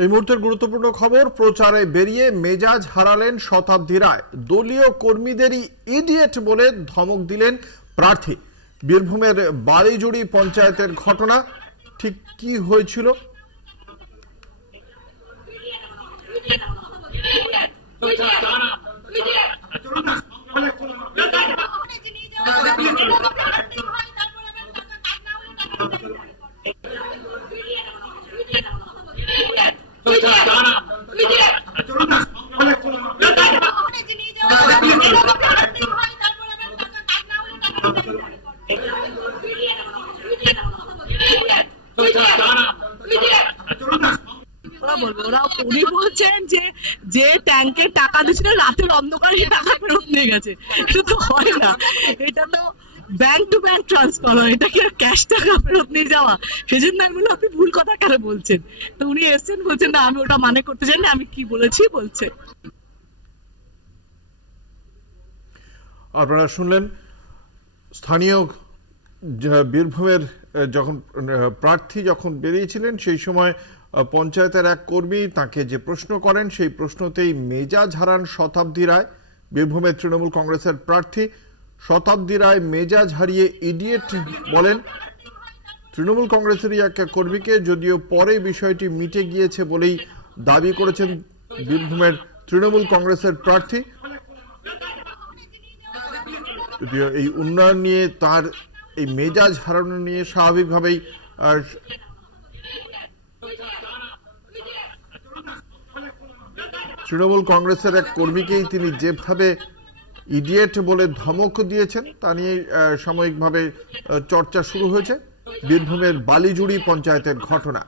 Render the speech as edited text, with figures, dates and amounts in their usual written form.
এই মুহূর্তের গুরুত্বপূর্ণ খবর, প্রচারে বেরিয়ে মেজাজ হারালেন শতাব্দী রায়। দলীয় কর্মীদেরই ইডিয়েট বলে ধমক দিলেন প্রার্থী। বীরভূমের বালিজুড়ি পঞ্চায়েতের ঘটনা, ঠিক কি হয়েছিল? উনি বলছেন যে যে ট্যাঙ্কের টাকা দিচ্ছিল রাতের অন্ধকারে টাকা ফেরত নিয়ে গেছে। এটা তো হয় না, এটা তো ব্যাংক টু ব্যাংক ট্রান্সফার হয়, এটা কি আর ক্যাশ টাকা ফেরত নিয়ে যাওয়া? সেজন্য আমি বললাম আপনি ভুল কথা কেন বলছেন। তো উনি এসছেন, বলছেন না আমি ওটা মানে করতে চাই না, আমি কি বলেছি বলছে। আপনারা শুনলেন স্থানীয় বীরভূমের যখন প্রার্থী যখন বেরিয়েছিলেন সেই সময় পঞ্চায়েতের এক কর্মী তাকে যে প্রশ্ন করেন সেই প্রশ্নতেই মেজাজ হারান শতাব্দী রায়। বীরভূমের তৃণমূল কংগ্রেসের প্রার্থী শতাব্দী রায় মেজাজ হারিয়ে ইডিয়েট বলেন তৃণমূল কংগ্রেসেরই এক কর্মীকে, যদিও পরে বিষয়টি মিটে গিয়েছে বলেই দাবি করেছেন বীরভূমের তৃণমূল কংগ্রেসের প্রার্থী। যদিও এই উন্নয়ন নিয়ে তার এই মেজাজ হারানো নিয়ে স্বাভাবিকভাবেই তৃণমূল কংগ্রেসের এক কর্মীকেই তিনি যেভাবে ইডিয়েট বলে ধমক দিয়েছেন তা নিয়ে সাময়িকভাবে চর্চা শুরু হয়েছে। বীরভূমের বালিজুড়ি পঞ্চায়েতের ঘটনা।